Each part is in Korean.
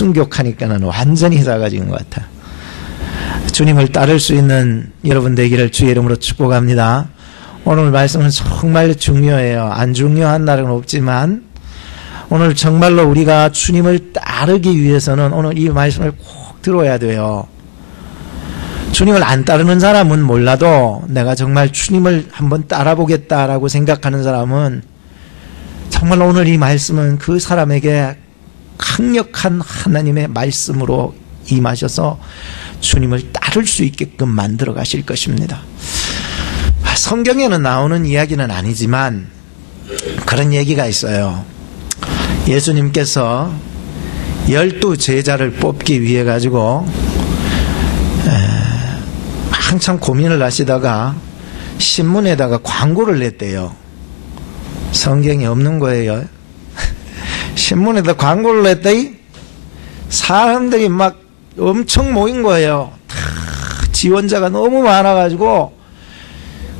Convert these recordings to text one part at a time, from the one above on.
순교하니까는 완전히 작아진 것 같아요. 주님을 따를 수 있는 여러분 되기를 주의 이름으로 축복합니다. 오늘 말씀은 정말 중요해요. 안 중요한 날은 없지만 오늘 정말로 우리가 주님을 따르기 위해서는 오늘 이 말씀을 꼭 들어야 돼요. 주님을 안 따르는 사람은 몰라도 내가 정말 주님을 한번 따라보겠다라고 생각하는 사람은 정말 오늘 이 말씀은 그 사람에게 강력한 하나님의 말씀으로 임하셔서 주님을 따를 수 있게끔 만들어 가실 것입니다. 성경에는 나오는 이야기는 아니지만 그런 얘기가 있어요. 예수님께서 12 제자를 뽑기 위해 가지고 한참 고민을 하시다가 신문에다가 광고를 냈대요. 성경에 없는 거예요. 신문에다 광고를 냈더니 사람들이 막 엄청 모인 거예요. 지원자가 너무 많아가지고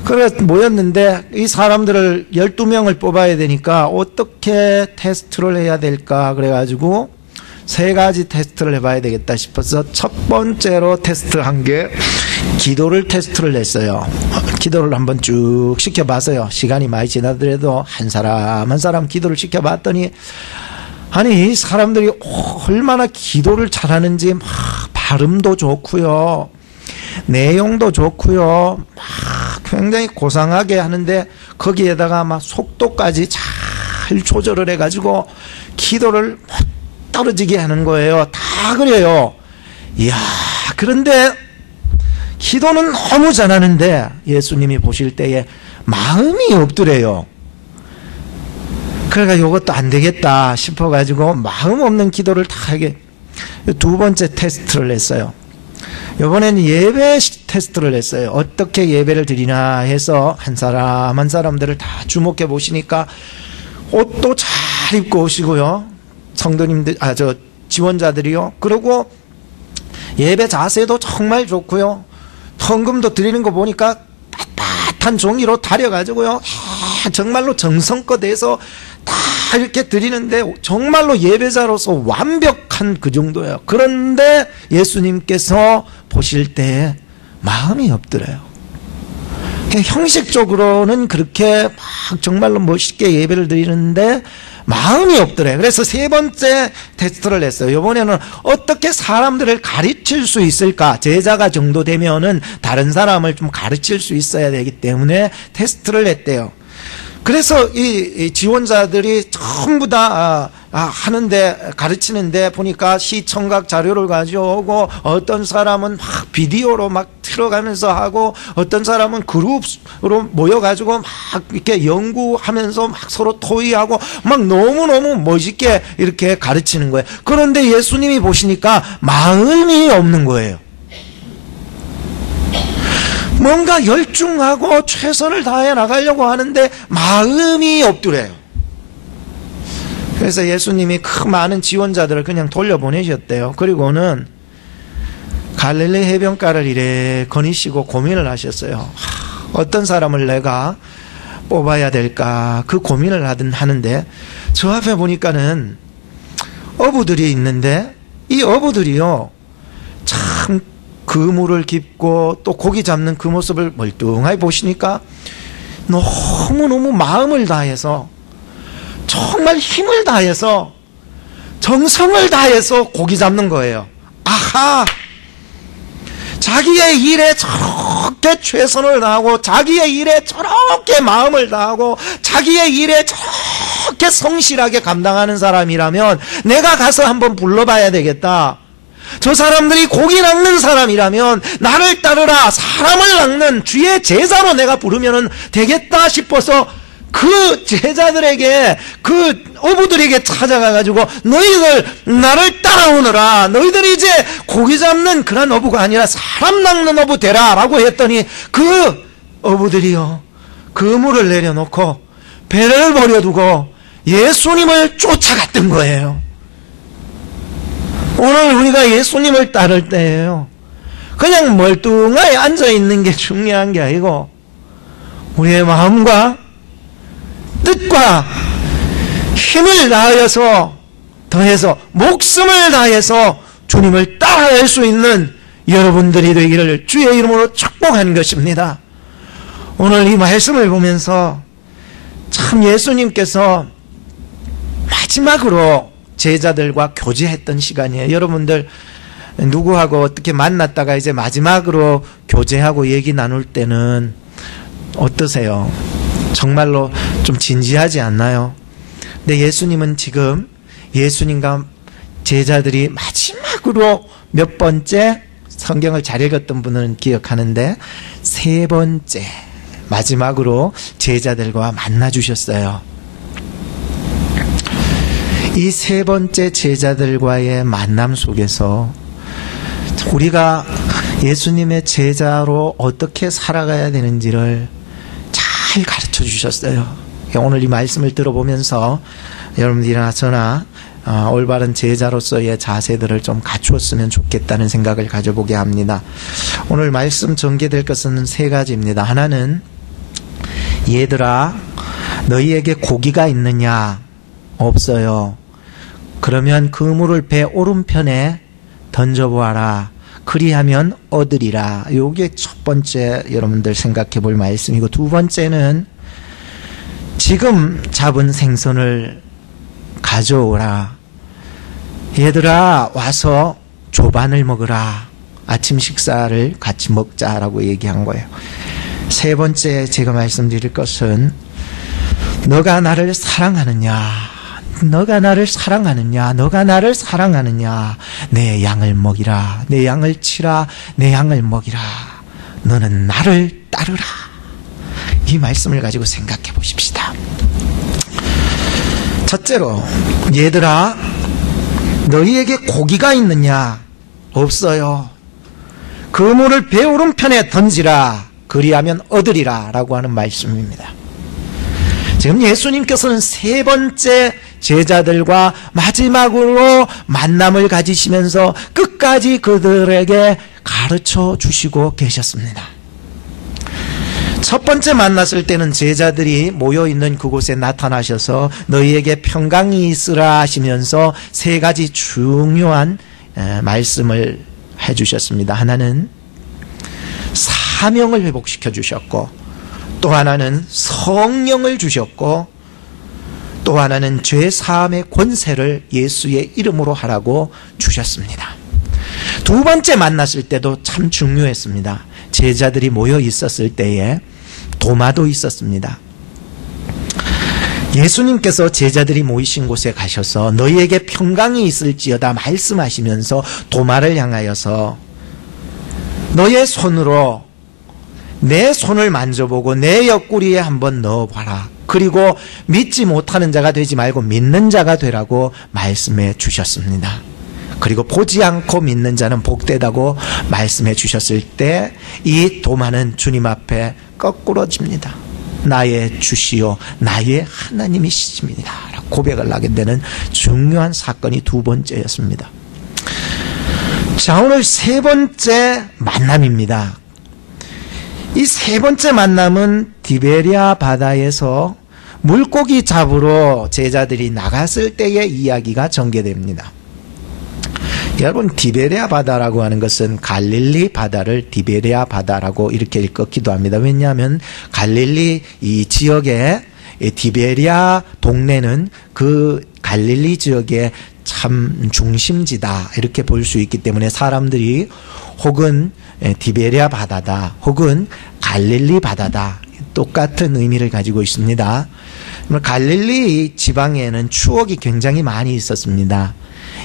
그래 모였는데 이 사람들을 12명을 뽑아야 되니까 어떻게 테스트를 해야 될까 그래가지고 3가지 테스트를 해봐야 되겠다 싶어서 첫 번째로 테스트한 게 기도를 테스트를 했어요. 기도를 한번 쭉 시켜봤어요. 시간이 많이 지나더라도 한 사람 한 사람 기도를 시켜봤더니 아니 사람들이 얼마나 기도를 잘하는지 막 발음도 좋고요, 내용도 좋고요, 막 굉장히 고상하게 하는데 거기에다가 막 속도까지 잘 조절을 해가지고 기도를 떨어지게 하는 거예요. 다 그래요. 이야, 그런데 기도는 너무 잘하는데 예수님이 보실 때에 마음이 없더래요. 그러니까 이것도 안 되겠다 싶어가지고 마음 없는 기도를 다 하게 두 번째 테스트를 했어요. 이번에는 예배 테스트를 했어요. 어떻게 예배를 드리나 해서 한 사람 한 사람들을 다 주목해 보시니까 옷도 잘 입고 오시고요, 성도님들, 지원자들이요. 그리고 예배 자세도 정말 좋고요. 헌금도 드리는 거 보니까 빳빳한 종이로 다려가지고요. 정말로 정성껏 해서 다 이렇게 드리는데 정말로 예배자로서 완벽한 그 정도예요. 그런데 예수님께서 보실 때 마음이 없더래요. 형식적으로는 그렇게 막 정말로 멋있게 예배를 드리는데 마음이 없더래요. 그래서 3번째 테스트를 했어요. 이번에는 어떻게 사람들을 가르칠 수 있을까? 제자가 정도 되면은 다른 사람을 좀 가르칠 수 있어야 되기 때문에 테스트를 했대요. 그래서 이 지원자들이 전부 다 하는데, 가르치는데 보니까 시청각 자료를 가져오고 어떤 사람은 막 비디오로 막 틀어가면서 하고 어떤 사람은 그룹으로 모여가지고 막 이렇게 연구하면서 막 서로 토의하고 막 너무너무 멋있게 이렇게 가르치는 거예요. 그런데 예수님이 보시니까 마음이 없는 거예요. 뭔가 열중하고 최선을 다해 나가려고 하는데 마음이 없더래요. 그래서 예수님이 그 많은 지원자들을 그냥 돌려보내셨대요. 그리고는 갈릴리 해변가를 이래 거니시고 고민을 하셨어요. 어떤 사람을 내가 뽑아야 될까 그 고민을 하는데 저 앞에 보니까는 어부들이 있는데 이 어부들이요 참 그물을 깁고 또 고기 잡는 그 모습을 멀뚱하게 보시니까 너무너무 마음을 다해서 정말 힘을 다해서 정성을 다해서 고기 잡는 거예요. 아하! 자기의 일에 저렇게 최선을 다하고 자기의 일에 저렇게 마음을 다하고 자기의 일에 저렇게 성실하게 감당하는 사람이라면 내가 가서 한번 불러봐야 되겠다. 저 사람들이 고기 낚는 사람이라면 나를 따르라, 사람을 낚는 주의 제자로 내가 부르면 되겠다 싶어서 그 제자들에게, 그 어부들에게 찾아가가지고 너희들 나를 따라오너라, 너희들이 이제 고기 잡는 그런 어부가 아니라 사람 낚는 어부 되라 라고 했더니 그 어부들이요 그물을 내려놓고 배를 버려두고 예수님을 쫓아갔던 거예요. 오늘 우리가 예수님을 따를 때예요. 그냥 멀뚱하게 앉아있는 게 중요한 게 아니고 우리의 마음과 뜻과 힘을 다하여서 더해서 목숨을 다해서 주님을 따라갈 수 있는 여러분들이 되기를 주의 이름으로 축복하는 것입니다. 오늘 이 말씀을 보면서 참 예수님께서 마지막으로 제자들과 교제했던 시간이에요. 여러분들 누구하고 어떻게 만났다가 이제 마지막으로 교제하고 얘기 나눌 때는 어떠세요? 정말로 좀 진지하지 않나요? 근데 예수님은 지금 예수님과 제자들이 마지막으로 몇 번째, 성경을 잘 읽었던 분은 기억하는데 세 번째 마지막으로 제자들과 만나 주셨어요. 이 세 번째 제자들과의 만남 속에서 우리가 예수님의 제자로 어떻게 살아가야 되는지를 잘 가르쳐 주셨어요. 오늘 이 말씀을 들어보면서 여러분들이나 저나 올바른 제자로서의 자세들을 좀 갖추었으면 좋겠다는 생각을 가져보게 합니다. 오늘 말씀 전개될 것은 세 가지입니다. 하나는 얘들아 너희에게 고기가 있느냐? 없어요. 그러면 그물을 배 오른편에 던져보아라. 그리하면 얻으리라. 이게 첫 번째 여러분들 생각해 볼 말씀이고, 두 번째는 지금 잡은 생선을 가져오라. 얘들아 와서 조반을 먹으라. 아침 식사를 같이 먹자라고 얘기한 거예요. 세 번째 제가 말씀드릴 것은 너가 나를 사랑하느냐? 너가 나를 사랑하느냐? 너가 나를 사랑하느냐? 내 양을 먹이라. 내 양을 치라. 내 양을 먹이라. 너는 나를 따르라. 이 말씀을 가지고 생각해 보십시다. 첫째로 얘들아 너희에게 고기가 있느냐? 없어요. 그물을 배 오른편에 던지라. 그리하면 얻으리라 라고 하는 말씀입니다. 지금 예수님께서는 세 번째 제자들과 마지막으로 만남을 가지시면서 끝까지 그들에게 가르쳐 주시고 계셨습니다. 첫 번째 만났을 때는 제자들이 모여있는 그곳에 나타나셔서 너희에게 평강이 있으라 하시면서 세 가지 중요한 말씀을 해주셨습니다. 하나는 사명을 회복시켜 주셨고, 또 하나는 성령을 주셨고, 또 하나는 죄사함의 권세를 예수의 이름으로 하라고 주셨습니다. 두 번째 만났을 때도 참 중요했습니다. 제자들이 모여 있었을 때에 도마도 있었습니다. 예수님께서 제자들이 모이신 곳에 가셔서 너희에게 평강이 있을지어다 말씀하시면서 도마를 향하여서 너의 손으로 내 손을 만져보고 내 옆구리에 한번 넣어봐라. 그리고 믿지 못하는 자가 되지 말고 믿는 자가 되라고 말씀해 주셨습니다. 그리고 보지 않고 믿는 자는 복되다고 말씀해 주셨을 때 이 도마는 주님 앞에 거꾸러집니다. 나의 주시오 나의 하나님이시십니다 고백을 하게 되는 중요한 사건이 두 번째였습니다. 자, 오늘 세 번째 만남입니다. 이 세 번째 만남은 디베랴 바다에서 물고기 잡으러 제자들이 나갔을 때의 이야기가 전개됩니다. 여러분, 디베랴 바다라고 하는 것은 갈릴리 바다를 디베랴 바다라고 이렇게 읽기도 합니다. 왜냐하면 갈릴리 이 지역에 디베랴 동네는 그 갈릴리 지역의 참 중심지다 이렇게 볼 수 있기 때문에 사람들이 혹은 디베랴 바다다 혹은 갈릴리 바다다 똑같은 의미를 가지고 있습니다. 갈릴리 지방에는 추억이 굉장히 많이 있었습니다.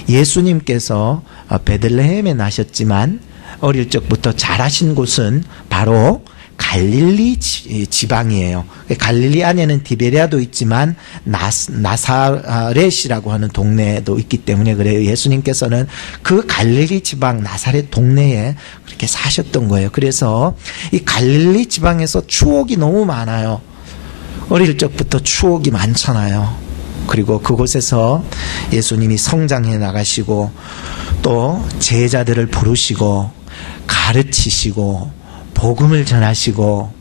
예수님께서 베들레헴에 나셨지만 어릴 적부터 자라신 곳은 바로 갈릴리 지방이에요. 갈릴리 안에는 디베랴도 있지만 나사렛이라고 하는 동네도 있기 때문에 그래요. 예수님께서는 그 갈릴리 지방 나사렛 동네에 그렇게 사셨던 거예요. 그래서 이 갈릴리 지방에서 추억이 너무 많아요. 어릴 적부터 추억이 많잖아요. 그리고 그곳에서 예수님이 성장해 나가시고 또 제자들을 부르시고 가르치시고 복음을 전하시고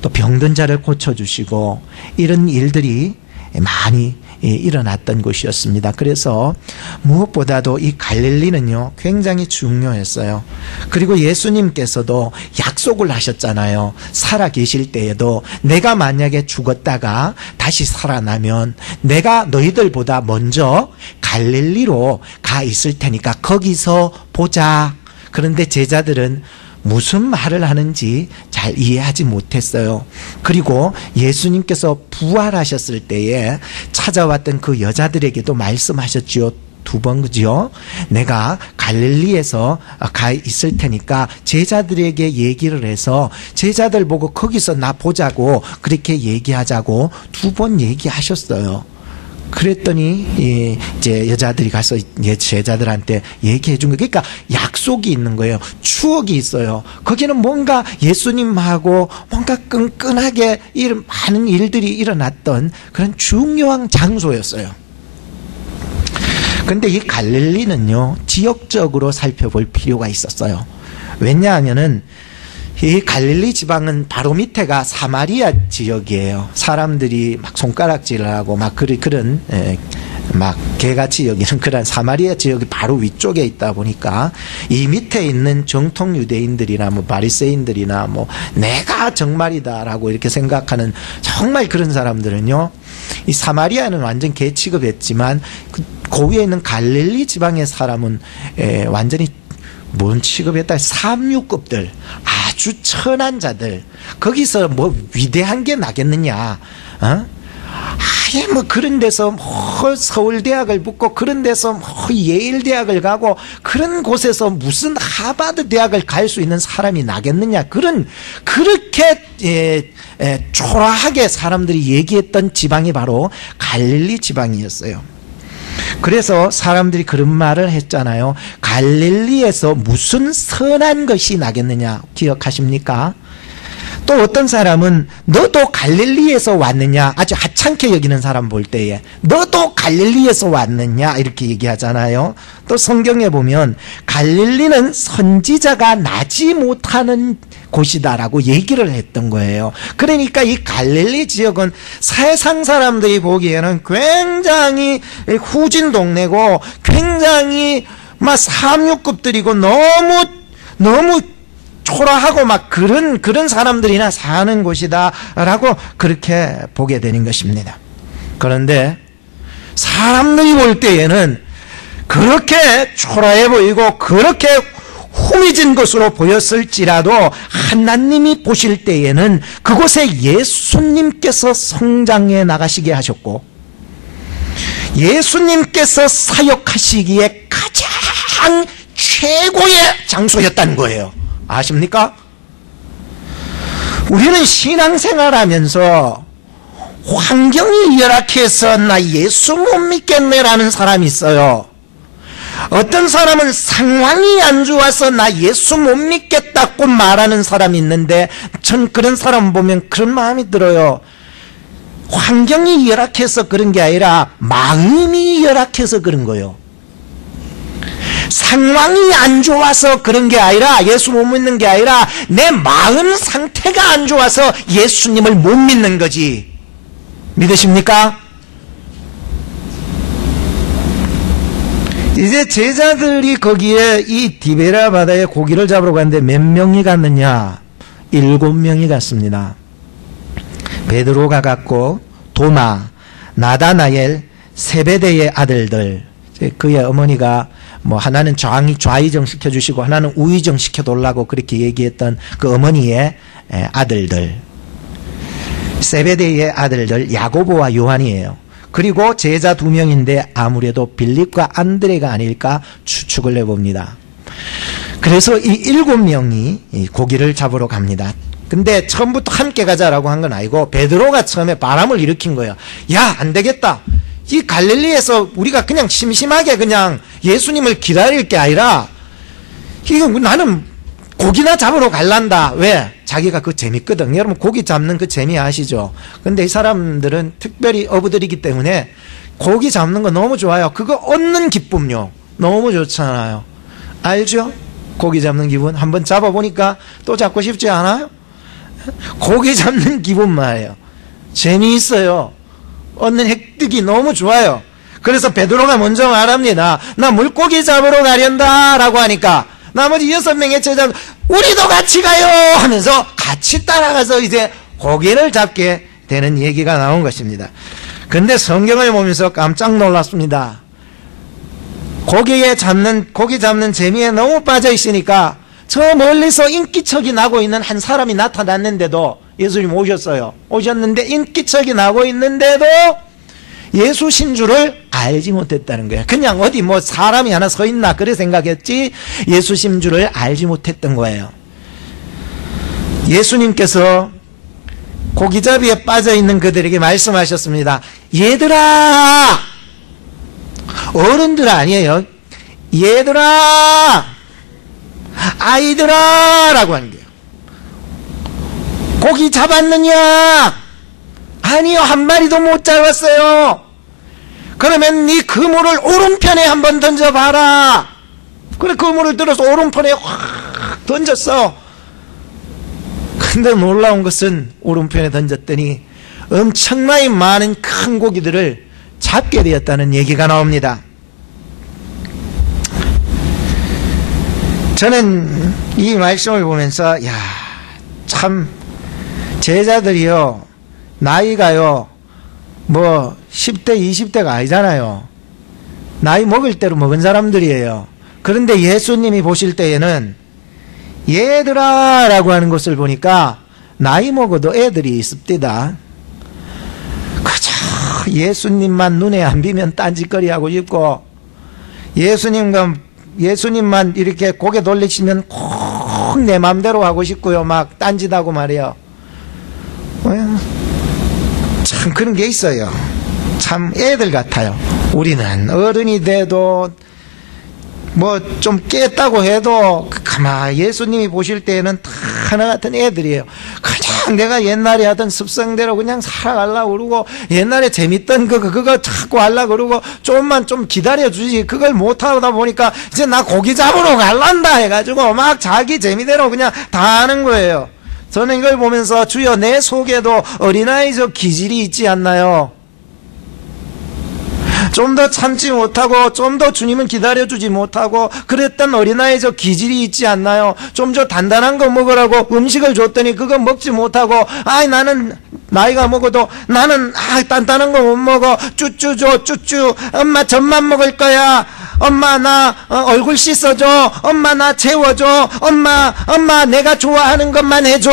또 병든 자를 고쳐주시고 이런 일들이 많이 일어났던 곳이었습니다. 그래서 무엇보다도 이 갈릴리는요 굉장히 중요했어요. 그리고 예수님께서도 약속을 하셨잖아요. 살아 계실 때에도 내가 만약에 죽었다가 다시 살아나면 내가 너희들보다 먼저 갈릴리로 가 있을 테니까 거기서 보자. 그런데 제자들은 무슨 말을 하는지 잘 이해하지 못했어요. 그리고 예수님께서 부활하셨을 때에 찾아왔던 그 여자들에게도 말씀하셨지요. 2번, 그죠? 내가 갈릴리에서 가 있을 테니까 제자들에게 얘기를 해서 제자들 보고 거기서 나 보자고 그렇게 얘기하자고 2번 얘기하셨어요. 그랬더니 이제 여자들이 가서 제자들한테 얘기해 준 거예요. 그러니까 약속이 있는 거예요. 추억이 있어요. 거기는 뭔가 예수님하고 뭔가 끈끈하게 많은 일들이 일어났던 그런 중요한 장소였어요. 그런데 이 갈릴리는요 지역적으로 살펴볼 필요가 있었어요. 왜냐하면은 이 갈릴리 지방은 바로 밑에가 사마리아 지역이에요. 사람들이 막 손가락질을 하고 막 그런 막 개같이 여기는 그런 사마리아 지역이 바로 위쪽에 있다 보니까 이 밑에 있는 정통 유대인들이나 뭐 바리새인들이나 뭐 내가 정말이다라고 이렇게 생각하는 정말 그런 사람들은요 이 사마리아는 완전 개 취급했지만 그 위에 있는 갈릴리 지방의 사람은 완전히 뭔 취급했다? 삼류급들, 아주 천한 자들. 거기서 뭐 위대한 게 나겠느냐? 아예 뭐 그런 데서 뭐 서울대학을 붙고 그런 데서 뭐 예일대학을 가고 그런 곳에서 무슨 하버드 대학을 갈 수 있는 사람이 나겠느냐? 그렇게 초라하게 사람들이 얘기했던 지방이 바로 갈릴리 지방이었어요. 그래서 사람들이 그런 말을 했잖아요. 갈릴리에서 무슨 선한 것이 나겠느냐 기억하십니까? 또 어떤 사람은 너도 갈릴리에서 왔느냐 아주 하찮게 여기는 사람 볼 때에 너도 갈릴리에서 왔느냐 이렇게 얘기하잖아요. 또 성경에 보면 갈릴리는 선지자가 나지 못하는 곳이다라고 얘기를 했던 거예요. 그러니까 이 갈릴리 지역은 세상 사람들이 보기에는 굉장히 후진 동네고 굉장히 막 삼류급들이고 너무 초라하고 막 그런 사람들이나 사는 곳이다라고 그렇게 보게 되는 것입니다. 그런데 사람들이 볼 때에는 그렇게 초라해 보이고 그렇게 후미진 것으로 보였을지라도 하나님이 보실 때에는 그곳에 예수님께서 성장해 나가시게 하셨고 예수님께서 사역하시기에 가장 최고의 장소였다는 거예요. 아십니까? 우리는 신앙생활하면서 환경이 열악해서 나 예수 못 믿겠네라는 사람이 있어요. 어떤 사람은 상황이 안 좋아서 나 예수 못 믿겠다고 말하는 사람이 있는데 전 그런 사람 보면 그런 마음이 들어요. 환경이 열악해서 그런 게 아니라 마음이 열악해서 그런 거예요. 상황이 안 좋아서 그런 게 아니라 예수 못 믿는 게 아니라 내 마음 상태가 안 좋아서 예수님을 못 믿는 거지. 믿으십니까? 이제 제자들이 거기에 이 디베라 바다에 고기를 잡으러 갔는데 몇 명이 갔느냐? 7명이 갔습니다. 베드로가 갔고 도마, 나다나엘, 세베대의 아들들. 그의 어머니가 뭐 하나는 좌의정 시켜주시고 하나는 우의정 시켜달라고 그렇게 얘기했던 그 어머니의 아들들, 세베대의 아들들 야고보와 요한이에요. 그리고 제자 2명인데 아무래도 빌립과 안드레가 아닐까 추측을 해봅니다. 그래서 이 7명이 고기를 잡으러 갑니다. 근데 처음부터 함께 가자라고 한 건 아니고 베드로가 처음에 바람을 일으킨 거예요. 야, 안 되겠다. 이 갈릴리에서 우리가 그냥 심심하게 그냥 예수님을 기다릴 게 아니라 이거 나는 고기나 잡으러 갈란다. 왜? 자기가 그 재밌거든. 여러분 고기 잡는 그 재미 아시죠? 근데 이 사람들은 특별히 어부들이기 때문에 고기 잡는 거 너무 좋아요. 그거 얻는 기쁨요. 너무 좋잖아요. 알죠? 고기 잡는 기분. 한번 잡아보니까 또 잡고 싶지 않아요? 고기 잡는 기분 말이에요. 재미있어요. 얻는 획득이 너무 좋아요. 그래서 베드로가 먼저 말합니다. 나 물고기 잡으러 가련다 라고 하니까 나머지 6명의 제자 우리도 같이 가요 하면서 같이 따라가서 이제 고기를 잡게 되는 얘기가 나온 것입니다. 근데 성경을 보면서 깜짝 놀랐습니다. 고기 잡는 재미에 너무 빠져 있으니까 저 멀리서 인기척이 나고 있는 한 사람이 나타났는데도 예수님 오셨는데 인기척이 나고 있는데도 예수신 줄을 알지 못했다는 거예요. 그냥 어디 뭐 사람이 하나 서 있나 그래 생각했지 예수신 줄을 알지 못했던 거예요. 예수님께서 고기잡이에 빠져 있는 그들에게 말씀하셨습니다. 얘들아, 어른들 아니에요. 얘들아, 아이들아 라고 하는 거예요. 고기 잡았느냐? 아니요, 한 마리도 못 잡았어요. 그러면 네 그물을 오른편에 한번 던져봐라. 그래, 그물을 들어서 오른편에 확 던졌어. 근데 놀라운 것은 오른편에 던졌더니 엄청나게 많은 큰 고기들을 잡게 되었다는 얘기가 나옵니다. 저는 이 말씀을 보면서 참 제자들이요 나이가요 뭐 10대 20대가 아니잖아요. 나이 먹을 대로 먹은 사람들이에요. 그런데 예수님이 보실 때에는 얘들아 라고 하는 것을 보니까 나이 먹어도 애들이 있습니다. 그저 예수님만 눈에 안 비면 딴짓거리 하고 싶고 예수님만 이렇게 고개 돌리시면 꼭 내 맘대로 하고 싶고요. 막 딴짓하고 말이에요. 참 그런 게 있어요. 참 애들 같아요. 우리는 어른이 돼도 뭐 좀 깼다고 해도 가만 예수님이 보실 때에는 다 하나 같은 애들이에요. 그냥 내가 옛날에 하던 습성대로 그냥 살아가려고 그러고 옛날에 재밌던 그거 자꾸 하려고 그러고 좀만 좀 기다려주지 그걸 못하다 보니까 이제 나 고기 잡으러 갈란다 해가지고 막 자기 재미대로 그냥 다 하는 거예요. 저는 이걸 보면서 주여 내 속에도 어린아이 저 기질이 있지 않나요? 좀 더 참지 못하고 좀 더 주님을 기다려주지 못하고 그랬던 어린아이 저 기질이 있지 않나요? 좀 더 단단한 거 먹으라고 음식을 줬더니 그거 먹지 못하고 나는 나이가 먹어도 나는 단단한 거 못 먹어. 쭈쭈 줘 쭈쭈. 엄마 젖만 먹을 거야. 엄마 나 얼굴 씻어줘. 엄마 나 재워줘. 엄마 내가 좋아하는 것만 해줘.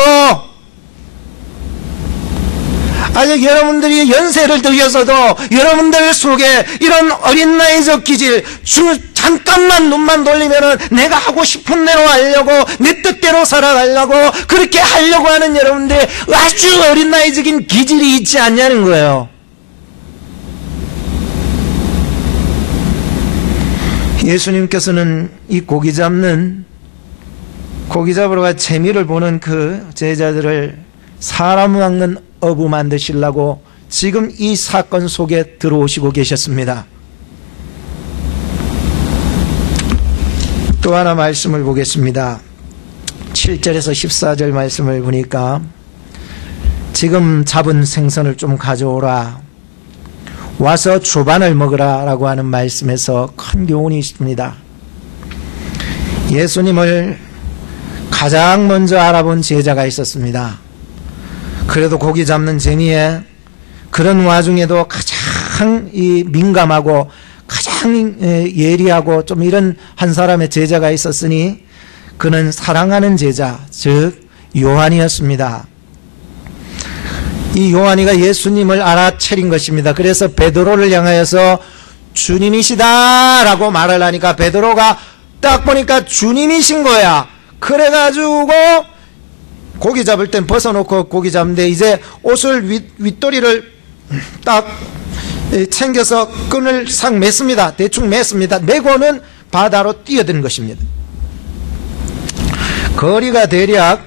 아직 여러분들이 연세를 들여서도 여러분들 속에 이런 어린 나이적 기질 잠깐만 눈만 돌리면은 내가 하고 싶은 대로 하려고 내 뜻대로 살아가려고 그렇게 하려고 하는 여러분들의 아주 어린 나이적인 기질이 있지 않냐는 거예요. 예수님께서는 이 고기 잡으러 가 재미를 보는 그 제자들을 사람 먹는 어부 만드시려고 지금 이 사건 속에 들어오시고 계셨습니다. 또 하나 말씀을 보겠습니다. 7절에서 14절 말씀을 보니까 지금 잡은 생선을 좀 가져오라. 와서 조반을 먹으라 라고 하는 말씀에서 큰 교훈이 있습니다. 예수님을 가장 먼저 알아본 제자가 있었습니다. 그래도 고기 잡는 재미에 그런 와중에도 가장 민감하고 가장 예리하고 좀 이런 한 사람의 제자가 있었으니 그는 사랑하는 제자 즉 요한이었습니다. 이 요한이가 예수님을 알아차린 것입니다. 그래서 베드로를 향하여서 주님이시다 라고 말을 하니까 베드로가 딱 보니까 주님이신 거야. 그래가지고 고기 잡을 땐 벗어놓고 고기 잡는데 이제 옷을 윗도리를 딱 챙겨서 끈을 싹 맸습니다. 대충 맸습니다. 메고는 바다로 뛰어든 것입니다. 거리가 대략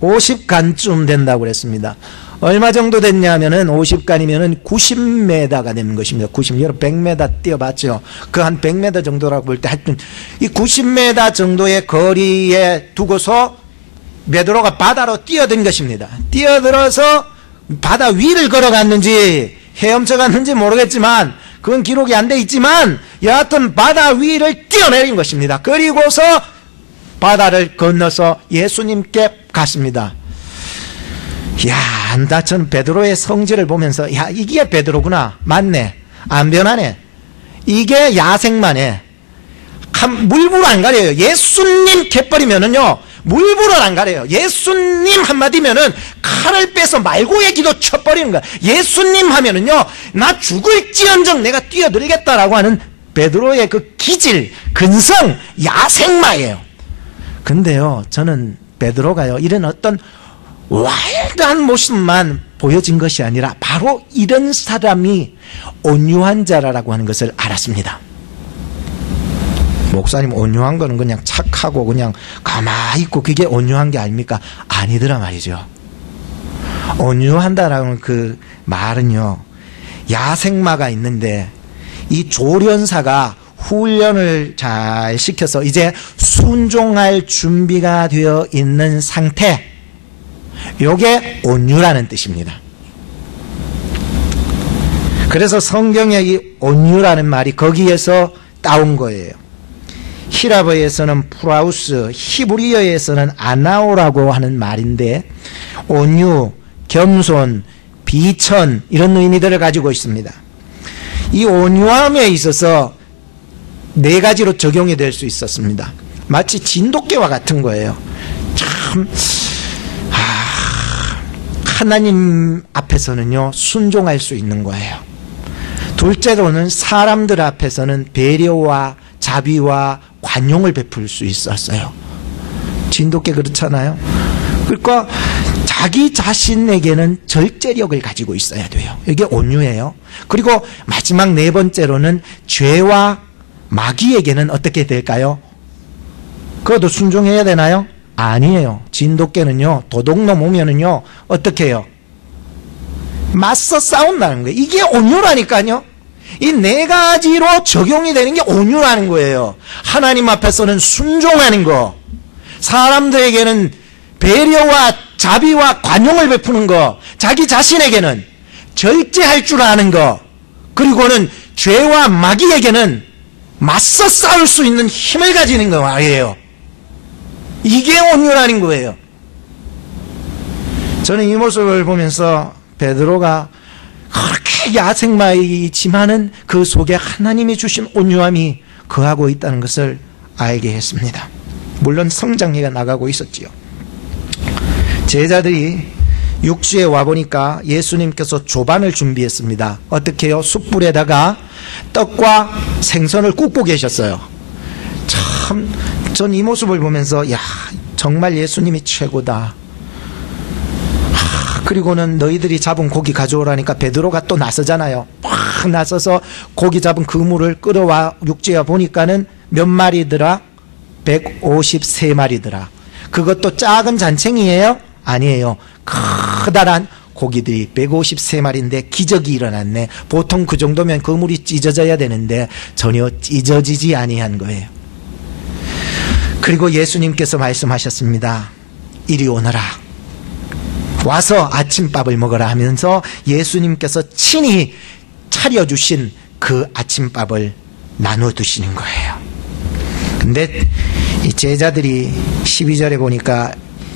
50간쯤 된다고 그랬습니다. 얼마 정도 됐냐면은 50간이면은 90m가 되는 것입니다. 100m 뛰어봤죠. 그 한 100m 정도라고 볼 때 하여튼 이 90m 정도의 거리에 두고서 베드로가 바다로 뛰어든 것입니다. 뛰어들어서 바다 위를 걸어갔는지 헤엄쳐 갔는지 모르겠지만 그건 기록이 안 돼 있지만 여하튼 바다 위를 뛰어내린 것입니다. 그리고서 바다를 건너서 예수님께 갔습니다. 나 전 베드로의 성질을 보면서 이게 베드로구나. 맞네. 안 변하네. 이게 야생마네. 물불 안 가려요. 예수님 캐버리면은요 물불을 안 가려요. 예수님 한마디면은 칼을 빼서 말고의 기도 쳐버리는 거야. 예수님 하면은요 나 죽을지언정 내가 뛰어들겠다라고 하는 베드로의 그 기질, 근성, 야생마예요. 근데요 저는 베드로가요 이런 어떤 와일드한 모습만 보여진 것이 아니라 바로 이런 사람이 온유한 자라고 하는 것을 알았습니다. 목사님 온유한 거는 그냥 착하고 그냥 가만히 있고 그게 온유한 게 아닙니까? 아니더라 말이죠. 온유한다라는 그 말은요 야생마가 있는데 이 조련사가 훈련을 잘 시켜서 이제 순종할 준비가 되어 있는 상태, 요게 온유라는 뜻입니다. 그래서 성경에 이 온유라는 말이 거기에서 따온 거예요. 히라버에서는 프라우스, 히브리어에서는 아나오라고 하는 말인데 온유, 겸손, 비천 이런 의미들을 가지고 있습니다. 이 온유함에 있어서 네 가지로 적용이 될 수 있었습니다. 마치 진돗개와 같은 거예요. 참 하나님 앞에서는요 순종할 수 있는 거예요. 둘째로는 사람들 앞에서는 배려와 자비와 관용을 베풀 수 있었어요. 진돗개 그렇잖아요. 그러니까 자기 자신에게는 절제력을 가지고 있어야 돼요. 이게 온유예요. 그리고 마지막 네 번째로는 죄와 마귀에게는 어떻게 될까요? 그것도 순종해야 되나요? 아니에요. 진돗개는요 도둑놈 오면은요 어떻게 해요? 맞서 싸운다는 거예요. 이게 온유라니까요. 이 네 가지로 적용이 되는 게 온유라는 거예요. 하나님 앞에서는 순종하는 거, 사람들에게는 배려와 자비와 관용을 베푸는 거, 자기 자신에게는 절제할 줄 아는 거, 그리고는 죄와 마귀에게는 맞서 싸울 수 있는 힘을 가지는 거 말이에요. 이게 온유라는 거예요. 저는 이 모습을 보면서 베드로가 그렇게 야생마이지만은 그 속에 하나님이 주신 온유함이 거하고 있다는 것을 알게 했습니다. 물론 성장기가 나가고 있었지요. 제자들이 육지에 와보니까 예수님께서 조반을 준비했습니다. 어떻게 해요? 숯불에다가 떡과 생선을 굽고 계셨어요. 참, 전 이 모습을 보면서 정말 예수님이 최고다. 그리고는 너희들이 잡은 고기 가져오라니까 베드로가 또 나서잖아요. 막 나서서 고기 잡은 그물을 끌어와 육지에 보니까는 몇 마리더라? 153마리더라. 그것도 작은 잔챙이에요? 아니에요. 커다란 고기들이 153마리인데 기적이 일어났네. 보통 그 정도면 그물이 찢어져야 되는데 전혀 찢어지지 아니한 거예요. 그리고 예수님께서 말씀하셨습니다. 이리 오너라. 와서 아침밥을 먹어라 하면서 예수님께서 친히 차려주신 그 아침밥을 나눠 두시는 거예요. 근데 이 제자들이 12절에 보니까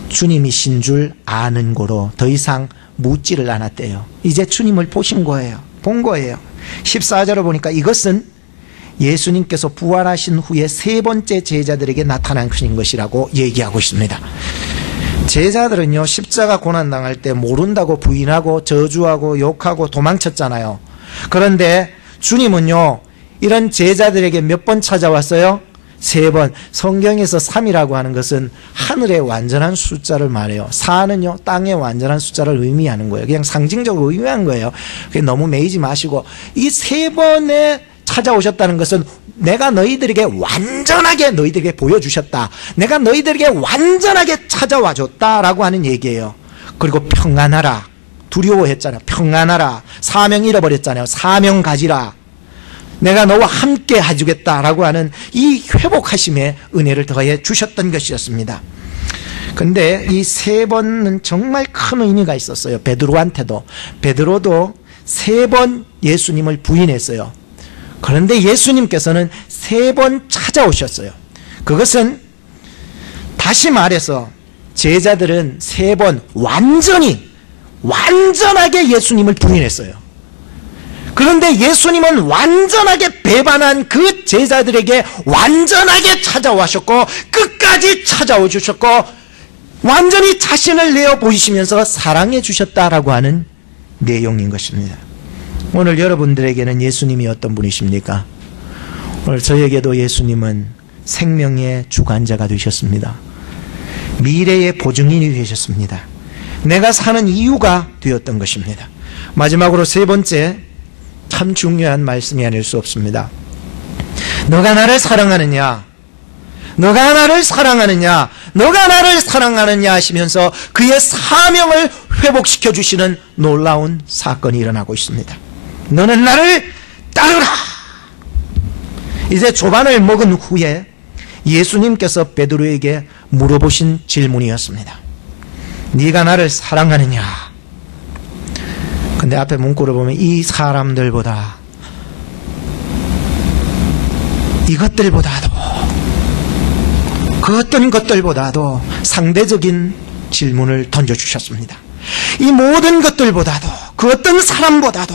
주님이신 줄 아는 고로 더 이상 묻지를 않았대요. 이제 주님을 보신 거예요. 본 거예요. 14절을 보니까 이것은 예수님께서 부활하신 후에 세 번째 제자들에게 나타나신 것이라고 얘기하고 있습니다. 제자들은요 십자가 고난당할 때 모른다고 부인하고 저주하고 욕하고 도망쳤잖아요. 그런데 주님은요 이런 제자들에게 몇 번 찾아왔어요? 3번. 성경에서 3이라고 하는 것은 하늘의 완전한 숫자를 말해요. 4는요 땅의 완전한 숫자를 의미하는 거예요. 그냥 상징적으로 의미한 거예요. 너무 매이지 마시고 이 3번에 찾아오셨다는 것은 내가 너희들에게 완전하게 너희들에게 보여주셨다. 내가 너희들에게 완전하게 찾아와 줬다라고 하는 얘기예요. 그리고 평안하라. 두려워했잖아요. 평안하라. 사명 잃어버렸잖아요. 사명 가지라. 내가 너와 함께 해주겠다라고 하는 이 회복하심의 은혜를 더해 주셨던 것이었습니다. 근데 이 3번은 정말 큰 의미가 있었어요. 베드로한테도. 베드로도 3번 예수님을 부인했어요. 그런데 예수님께서는 3번 찾아오셨어요. 그것은 다시 말해서 제자들은 3번 완전하게 예수님을 부인했어요. 그런데 예수님은 완전하게 배반한 그 제자들에게 완전하게 찾아오셨고 끝까지 찾아오 주셨고 완전히 자신을 내어 보이시면서 사랑해 주셨다라고 하는 내용인 것입니다. 오늘 여러분들에게는 예수님이 어떤 분이십니까? 오늘 저에게도 예수님은 생명의 주관자가 되셨습니다. 미래의 보증인이 되셨습니다. 내가 사는 이유가 되었던 것입니다. 마지막으로 3번째, 참 중요한 말씀이 아닐 수 없습니다. 너가 나를 사랑하느냐? 너가 나를 사랑하느냐? 너가 나를 사랑하느냐 하시면서 그의 사명을 회복시켜 주시는 놀라운 사건이 일어나고 있습니다. 너는 나를 따르라. 이제 조반을 먹은 후에 예수님께서 베드로에게 물어보신 질문이었습니다. 네가 나를 사랑하느냐? 근데 앞에 문구를 보면 이 사람들보다 이것들보다도 그 어떤 것들보다도 상대적인 질문을 던져주셨습니다. 이 모든 것들보다도 그 어떤 사람보다도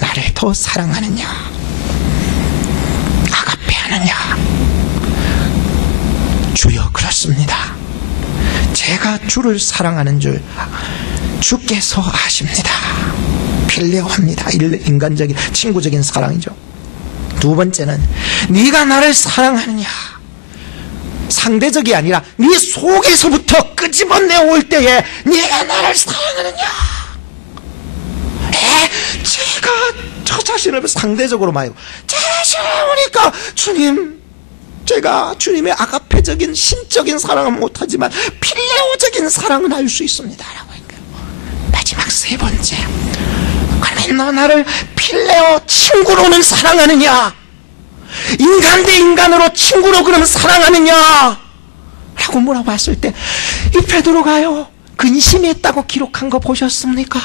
나를 더 사랑하느냐? 아가페하느냐? 주여 그렇습니다. 제가 주를 사랑하는 줄 주께서 아십니다. 필레오합니다. 인간적인 친구적인 사랑이죠. 2번째는 네가 나를 사랑하느냐? 상대적이 아니라 네 속에서부터 끄집어내 올 때에 네가 나를 사랑하느냐? 제가 저 자신을 상대적으로 말고 제 자신을 보니까 주님, 제가 주님의 아가페적인 신적인 사랑은 못하지만 필레오적인 사랑은 할 수 있습니다 라고 했고요. 마지막 3번째, 그러면 너 나를 필레오 친구로는 사랑하느냐? 인간 대 인간으로 친구로 그러면 사랑하느냐? 라고 물어봤을 때 이 베드로가요 근심이 있다고 기록한 거 보셨습니까?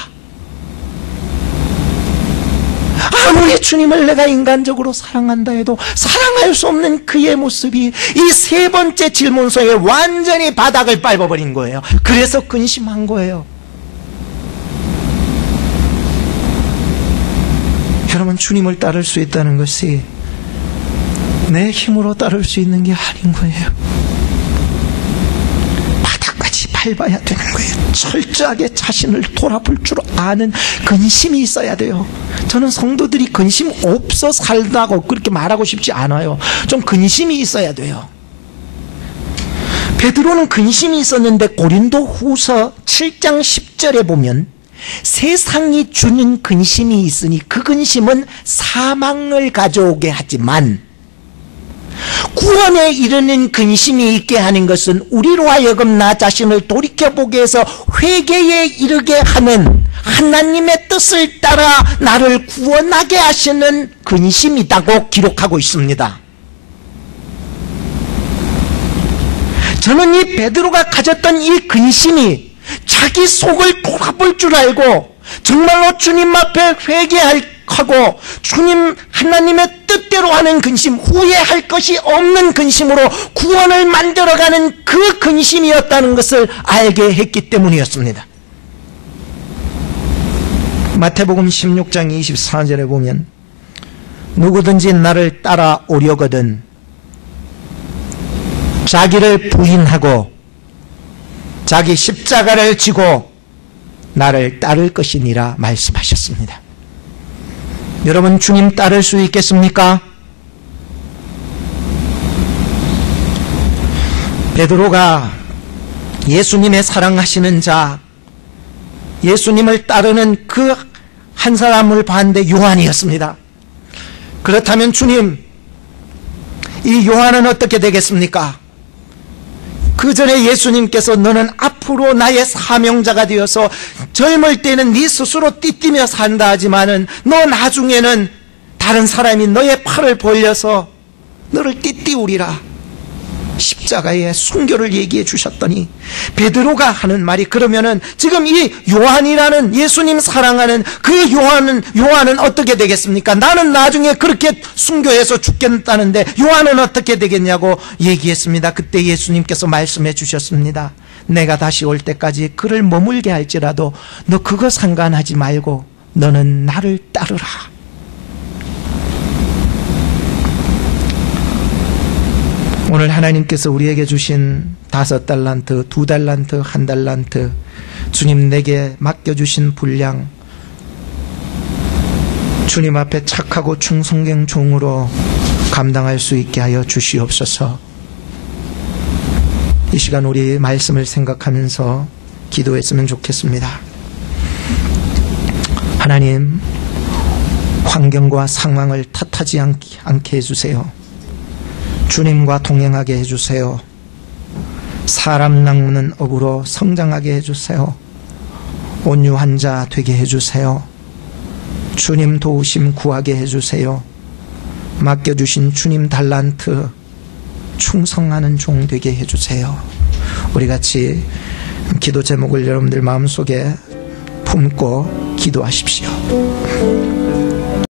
아무리 주님을 내가 인간적으로 사랑한다 해도 사랑할 수 없는 그의 모습이 이 3번째 질문서에 완전히 바닥을 밟아버린 거예요. 그래서 근심한 거예요. 여러분, 주님을 따를 수 있다는 것이 내 힘으로 따를 수 있는 게 아닌 거예요. 바닥까지 밟아야 되는 거예요. 철저하게 자신을 돌아볼 줄 아는 근심이 있어야 돼요. 저는 성도들이 근심 없어 살다고 그렇게 말하고 싶지 않아요. 좀 근심이 있어야 돼요. 베드로는 근심이 있었는데 고린도 후서 7장 10절에 보면 세상이 주는 근심이 있으니 그 근심은 사망을 가져오게 하지만 구원에 이르는 근심이 있게 하는 것은 우리로 하여금 나 자신을 돌이켜보게 해서 회개에 이르게 하는 하나님의 뜻을 따라 나를 구원하게 하시는 근심이라고 기록하고 있습니다. 저는 이 베드로가 가졌던 이 근심이 자기 속을 돌아볼 줄 알고 정말로 주님 앞에 회개하고 주님 하나님의 뜻대로 하는 근심, 후회할 것이 없는 근심으로 구원을 만들어가는 그 근심이었다는 것을 알게 했기 때문이었습니다. 마태복음 16장 24절에 보면 누구든지 나를 따라오려거든 자기를 부인하고 자기 십자가를 지고 나를 따를 것이니라 말씀하셨습니다. 여러분, 주님 따를 수 있겠습니까? 베드로가 예수님의 사랑하시는 자, 예수님을 따르는 그 한 사람을 봤는데 요한이었습니다. 그렇다면 주님, 이 요한은 어떻게 되겠습니까? 그 전에 예수님께서 너는 앞으로 나의 사명자가 되어서 젊을 때는 네 스스로 띠뛰며 산다 하지만은 너 나중에는 다른 사람이 너의 팔을 벌려서 너를 띠띠우리라. 십자가의 순교를 얘기해 주셨더니 베드로가 하는 말이, 그러면은 지금 이 요한이라는 예수님 사랑하는 그 요한은 어떻게 되겠습니까? 나는 나중에 그렇게 순교해서 죽겠다는데 요한은 어떻게 되겠냐고 얘기했습니다. 그때 예수님께서 말씀해 주셨습니다. 내가 다시 올 때까지 그를 머물게 할지라도 너 그거 상관하지 말고 너는 나를 따르라. 오늘 하나님께서 우리에게 주신 5달란트, 2달란트, 1달란트, 주님 내게 맡겨주신 분량, 주님 앞에 착하고 충성된 종으로 감당할 수 있게 하여 주시옵소서. 이 시간 우리 말씀을 생각하면서 기도했으면 좋겠습니다. 하나님, 환경과 상황을 탓하지 않게 해주세요. 주님과 동행하게 해주세요. 사람 낚는 업으로 성장하게 해주세요. 온유한 자 되게 해주세요. 주님 도우심 구하게 해주세요. 맡겨주신 주님 달란트 충성하는 종 되게 해주세요. 우리 같이 기도 제목을 여러분들 마음속에 품고 기도하십시오.